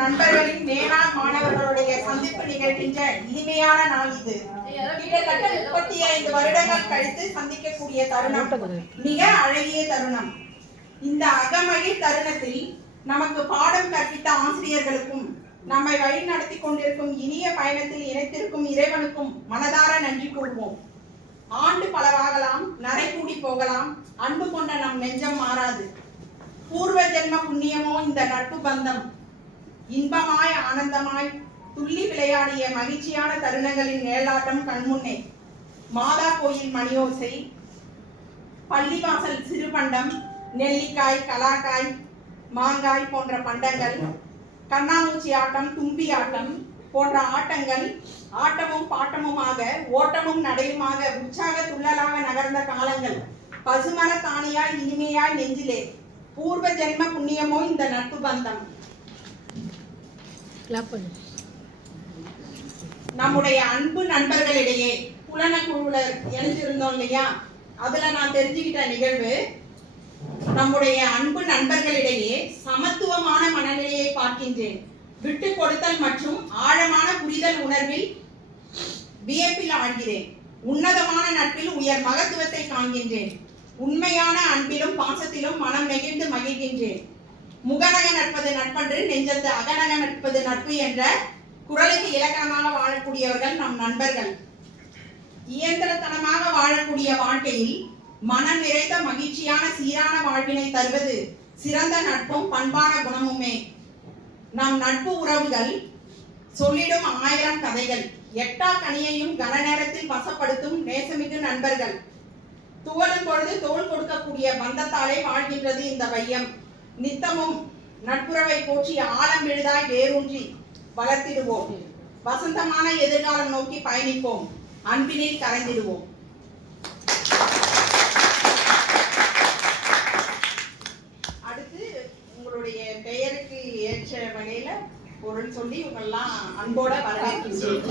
நண்பர்களின் மேலாண் மாணவர்களுடைய சந்திப்பு நிகழ்கின்ற இனிமையான நாள் இது. கிட்டத்தட்ட 35 வருடங்கள் கழித்து சந்திக்கக்கூடிய தருணம், மிக அழகிய தருணம். இந்த அகமகிழ் தருணத்தில் நமக்கு பாடம் கற்பித்த ஆசிரியர்களுக்கும் நம்மை வழி நடத்தி கொண்டிருக்கும் இனிய பயணத்தில் இணைத்திருக்கும் இறைவனுக்கும் மனதார நன்றி கூறுவோம். ஆண்டு பலவாகலாம், நரைக்கூடி போகலாம், அன்பு கொண்ட நம் நெஞ்சம் மாறாது. பூர்வ ஜென்ம புண்ணியமோ இந்த நட்பு பந்தம். இன்பமாய் ஆனந்தமாய் துள்ளி விளையாடிய மகிழ்ச்சியான தருணங்களின் நிழலாட்டம் கண்முன்னே. மாதா கோயில் மணியோசை, பள்ளிவாசல் சிறுபண்டம், நெல்லிக்காய், கலாக்காய், மாங்காய் போன்ற பண்டங்கள், கண்ணாமூச்சி ஆட்டம், தும்பி ஆட்டம் போன்ற ஆட்டங்கள் ஆட்டமும் பாட்டமுமாக, ஓட்டமும் நடையுமாக உற்சாக துள்ளலாக நகர்ந்த காலங்கள் பசுமர தானியாய் இனிமையாய் நெஞ்சிலே. பூர்வ ஜென்ம புண்ணியமோ இந்த நட்பு பந்தம். நம்முடைய அன்பு நண்பர்களிடையே புலனக்குழுல எழுந்திருந்தோம் இல்லையா, அதுல நான் தெரிஞ்சுக்கிட்ட நிகழ்வு, நம்முடைய அன்பு நண்பர்களிடையே சமத்துவமான மனநிலையை பார்க்கின்றேன். விட்டு கொடுத்தல் மற்றும் ஆழமான புரிதல் உணர்வில் வியப்பில் ஆழ்கிறேன். உன்னதமான நட்பில் உயர் மகத்துவத்தை காண்கின்றேன். உண்மையான அன்பிலும் பாசத்திலும் மனம் நெகிழ்ந்து மகிழ்கின்றேன். முகநக நட்பது நட்பன்று, நெஞ்சத்து அகநக நட்பது நட்பு என்ற குறளுக்கு இலக்கணமாக வாழக்கூடியவர்கள் நம் நண்பர்கள். இயந்திரத்தனமாக வாழக்கூடிய வாழ்க்கையில் மனம் நிறைந்த மகிழ்ச்சியான சீரான வாழ்வினை தருவது சிறந்த நட்பும் பண்பான குணமுமே. நம் நட்பு உறவுகள் சொல்லிடும் 1000 கதைகள், எட்டா கனியையும் கன நேரத்தில் வசப்படுத்தும் நேசமிகு நண்பர்கள். துவலும் பொழுது தோள் கொடுக்கக்கூடிய பந்தத்தாலே வாழ்கின்றது இந்த வையம். நித்தமும் நட்புறவை போற்றி ஆழம் விழுதாய் வேரூன்றி வளர்த்திடுவோம். வசந்தமான எதிர்காலம் நோக்கி பயணிப்போம். அன்பினில் கரைந்திடுவோம். அடுத்து உங்களுடைய பெயருக்கு ஏற்ற வகையில பொருள் சொல்லி உங்களெல்லாம் அன்போட வரவேற்கின்றேன்.